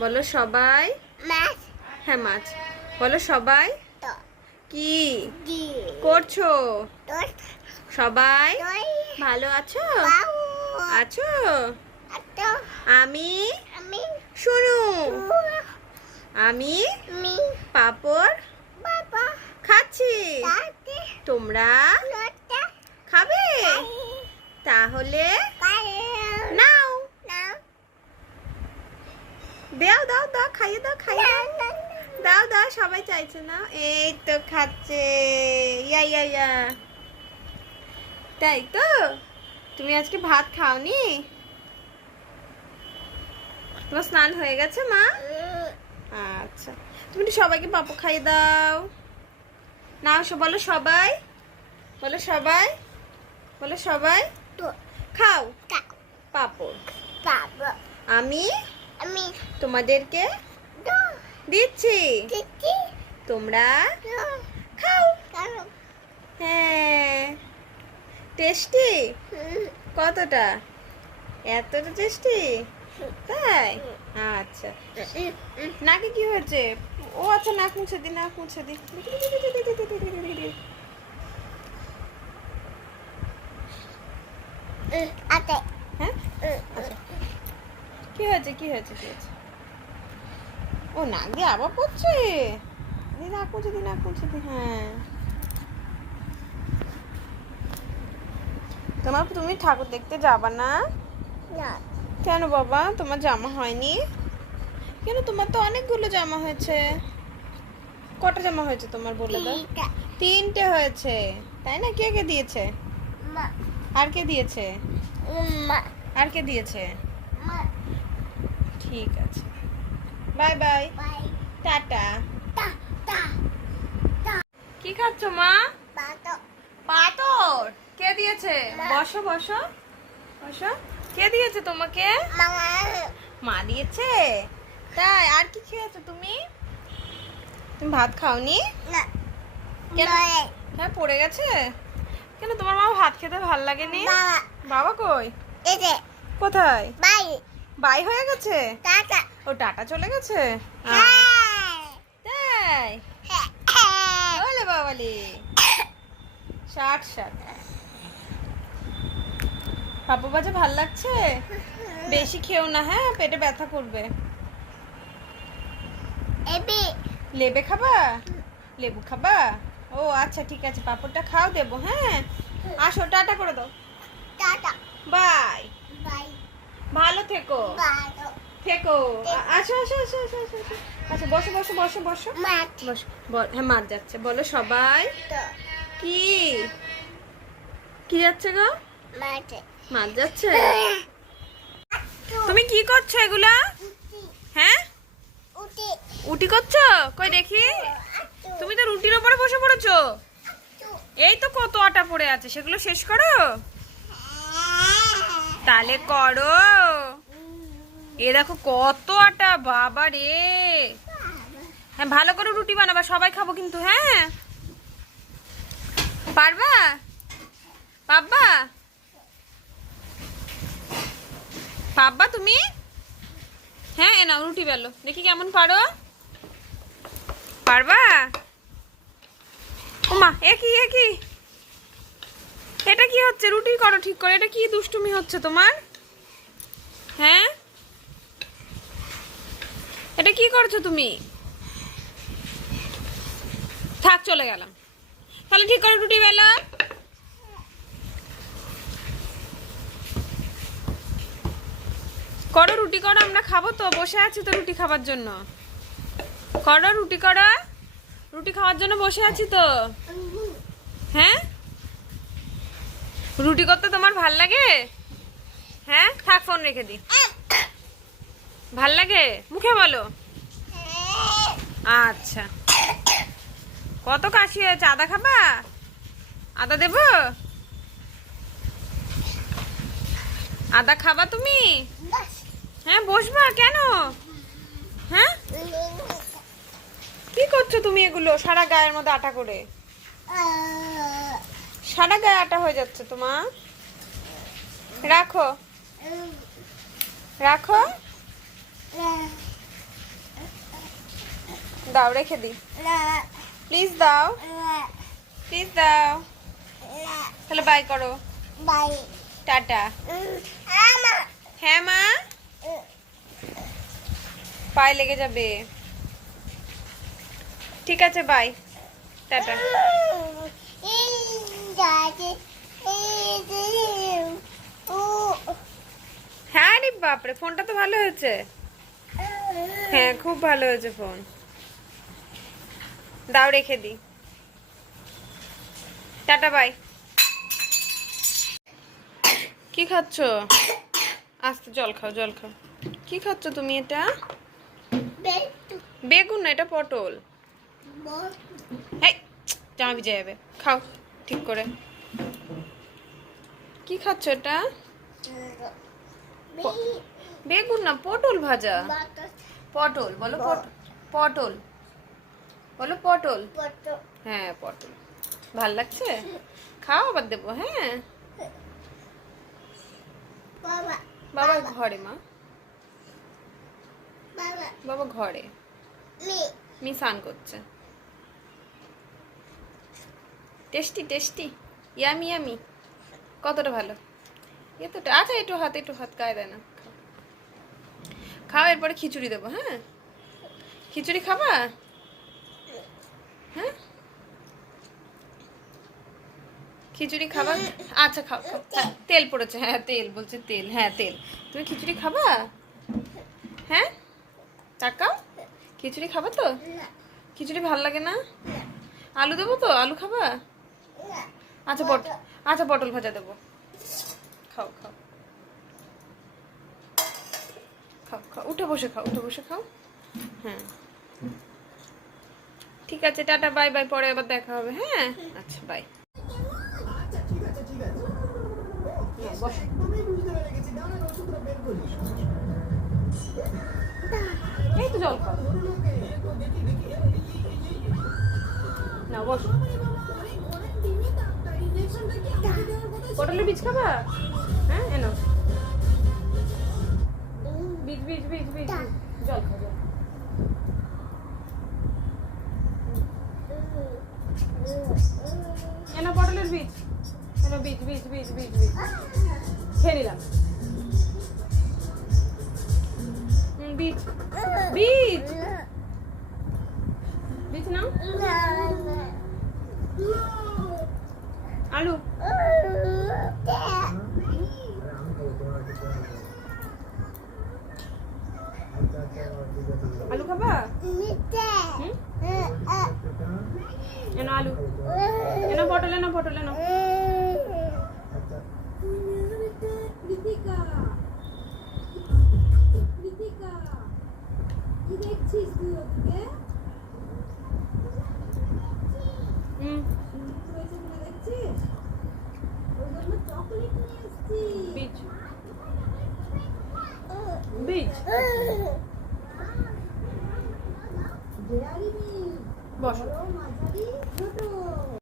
বলো সবাই। মাছ। হ্যাঁ মাছ। বলো সবাই তো কি দি করছো? তোর সবাই তোই ভালো আছো? বাউ আছো? আতো আমি আমি শুনু। তু আমি মি পাপড় বাবা খাচ্ছি। তাতে তোমরা লতা খাবে? তাই তাহলে পারে নাও। না দাও দাও দাও, খাইয়ে দাও, খাইয়ে দাও। না দাও দাও, সবাই চাইছে না। এই তো খাচ্ছে। ইয়া ইয়া ইয়া। তাই তো? তুমি আজকে ভাত খাওনি? তোমার স্নান হয়ে গেছে মা? আচ্ছা, তুমি একটু সবাইকে পাপড় খাইয়ে দাও। নাও বলো সবাই। বলো সবাই। বলো সবাই তো খাও কা পাপড়। বাবা আমি আমি তোমাদেরকে তো দিচ্ছি, দিদি তোমরা তো খাও। কারো হ্যাঁ, টেস্টি। কতটা? এতটা টেস্টি? তাই? আচ্ছা, নাকে কি হয়েছে? ও আচ্ছা, নাক মুছে দি, নাক মুছে দি। আতে হ্যাঁ, আচ্ছা, কি হয়েছে, কি হয়েছে, কি হয়েছে? ও নাক দিয়ে আবার পড়ছে। দি, নাক মুছে দি, নাক মুছে দি। হ্যাঁ, তুমি ঠাকুর দেখতে যাবা না? না কেন বাবা, তোমার জামা হয়নি কেন? তোমার তো অনেকগুলো জামা হয়েছে। কটা জামা হয়েছে তোমার বলে দাও? তিনটা 3টে হয়েছে, তাই না? কে কে দিয়েছে? মা আর কে দিয়েছে? মা আর কে দিয়েছে? মা ঠিক আছে, বাই বাই, বাই টাটা। তা তা কি খাচ্ছ মা? বাতো পাথর। কে দিয়েছে? বসো বসো বসো। কে দিয়েছে তোমাকে? মামা মা দিয়েছে। তাই? আর কি খেয়েছো তুমি? তুমি ভাত খাওনি না কেন? নয় হ্যাঁ, পড়ে গেছে কেন? তোমার মা ভাত খেতে ভাল লাগেনি? বাবা বাবা কই? এতে কোথায়? বাই বাই হয়ে গেছে? টাটা ও টাটা চলে গেছে? হ্যাঁ তাই? হ্যাঁ বলে বাবালি 60 পাপু বাজে ভাল লাগছে? বেশি খেও না, হ্যাঁ, পেটে ব্যথা করবে। এবি লেবে খাবা? লেবু খাবা? ও আচ্ছা, ঠিক আছে, পাপড়টা খাও, দেবো। হ্যাঁ, আসো, টাটা করে দাও। Tata bye. বাই ভালো থেকো। বাতো থেকো। আসো আসো আসো আসো আসো আসো। আচ্ছা, বসো বসো বসো বসো মাত বসো। হ্যাঁ, মাছ যাচ্ছে। বলো সবাই তো কি কি যাচ্ছে গো? মাতে মাছ যাচ্ছে। তুমি কি করছো এগুলা? হ্যাঁ, উঠে উটি করছো? কই দেখি। তুমি তো রুটির ওপরে বসে পড়েছো। এই তো কত আটা পড়ে আছে, সেগুলো শেষ করো। তাহলে করো। এ দেখো কত আটা, বাবা রে। হ্যাঁ, ভালো করে রুটি বানাবা, সবাই খাবো কিন্তু। হ্যাঁ, পারবা? পাব্বা? পাব্বা তুমি? হ্যাঁ, এ নাও রুটি বেলো, দেখি কেমন পারো। পারবা? ওমা, একই একই। এটা কি হচ্ছে? রুটি করো ঠিক করে। এটা কি দুষ্টুমি হচ্ছে তোমার? হ্যাঁ, এটা কি করছো তুমি? থাক, চলে গেলাম। তাহলে ঠিক করে রুটি বেলা। করো, রুটি করো, আমরা খাবো তো, বসে আছি তো রুটি খাবার জন্য। করো রুটি করো, রুটি খাওয়ার জন্য বসে আছি তো। হ্যাঁ, রুটি করতে তোমার ভাল লাগে? হ্যাঁ, থাক, ফোন রেখে দি। ভাল লাগে মুখে বলো। আচ্ছা, কত কাশি হয়েছে? আদা খাবা? আদা দেব? আদা খাবা তুমি? হ্যাঁ, বসবা কেন? হ্যাঁ, কি করছো তুমি এগুলো? সারা গায়ের মধ্যে আটা করে, সারা গায়ে আটা হয়ে যাচ্ছে তোমার। রাখো রাখো। দাও, রেখে দিই। প্লিজ দাও, প্লিজ দাও। তাহলে বাই করো। Bye tata. আমা হ্যাঁ মা, পায়ে লেগে যাবে। ঠিক আছে, বাই, টাটা। হ্যাঁ রে বাপরে, ফোনটা তো ভালো হয়েছে। হ্যাঁ, খুব ভালো হয়েছে ফোন। দাও, রেখে দিই। Tata, bye. কি খাচ্ছ? আস্তে, জল খাও, জল খাও। কি খাচ্ছ তুমি এটা? বেগুন না, এটা পটল। এই, জামা ভিজে যাবে। খাও ঠিক করে। কি খাচ্ছ এটা? বেগুন না, পটল ভাজা। পটল বলো, পটল বলো, পটল। হ্যাঁ, পটল। ভাল লাগছে? খাও, আবার দেবো। হ্যাঁ, বাবা ঘরে। মা, বাবা ঘরে। মি স্নান করছে। Tasty tasty, yummy yummy. কতটা ভালো? এতটা? আচ্ছা, একটু হাত গায়ে দেয় না। খাও, এরপরে খিচুড়ি দেবো। হ্যাঁ, খিচুড়ি খাবা? হ্যাঁ, খিচুড়ি খাবা? আচ্ছা, খাও খাও। হ্যাঁ, তেল পড়েছে। হ্যাঁ, তেল বলছে, তেল। হ্যাঁ, তেল। তুমি খিচুড়ি খাবা? হ্যাঁ, তাকাও। খিচুড়ি খাবা তো? খিচুড়ি ভাল লাগে না? আলু দেবো তো? আলু খাবা? আচ্ছা, আচ্ছা, পটল ভাজা দেবো। খাও খাও খাও খাও, উঠে বসে খাও, উঠে বসে খাও। হ্যাঁ, ঠিক আছে, টাটা, বাই বাই। পরে আবার দেখা হবে। হ্যাঁ, আচ্ছা, বাই। এই তো জল খাও না, বস। পটলের বীজ খাবা? হ্যাঁ, এনো বীজ বীজ বীজ বীজ জল খাও, জল। এনো পটলের বীজ, এনো বীজ বীজ বীজ বীজ বীজ খেয়ে নিলাম। বীজ বীজ বীজ নাও। আলু, আলু খাবা? এনো আলু, এনো পটল, এনো পটল, এনো। কি দেখছিস তুই ওদিকে? দেখছিস? ওই জন্য চকলেট নিয়ে এসছি। বীজ বীজ ডেয়ারি মিল্ক। বসো। বড়, মাঝারি, ছোট।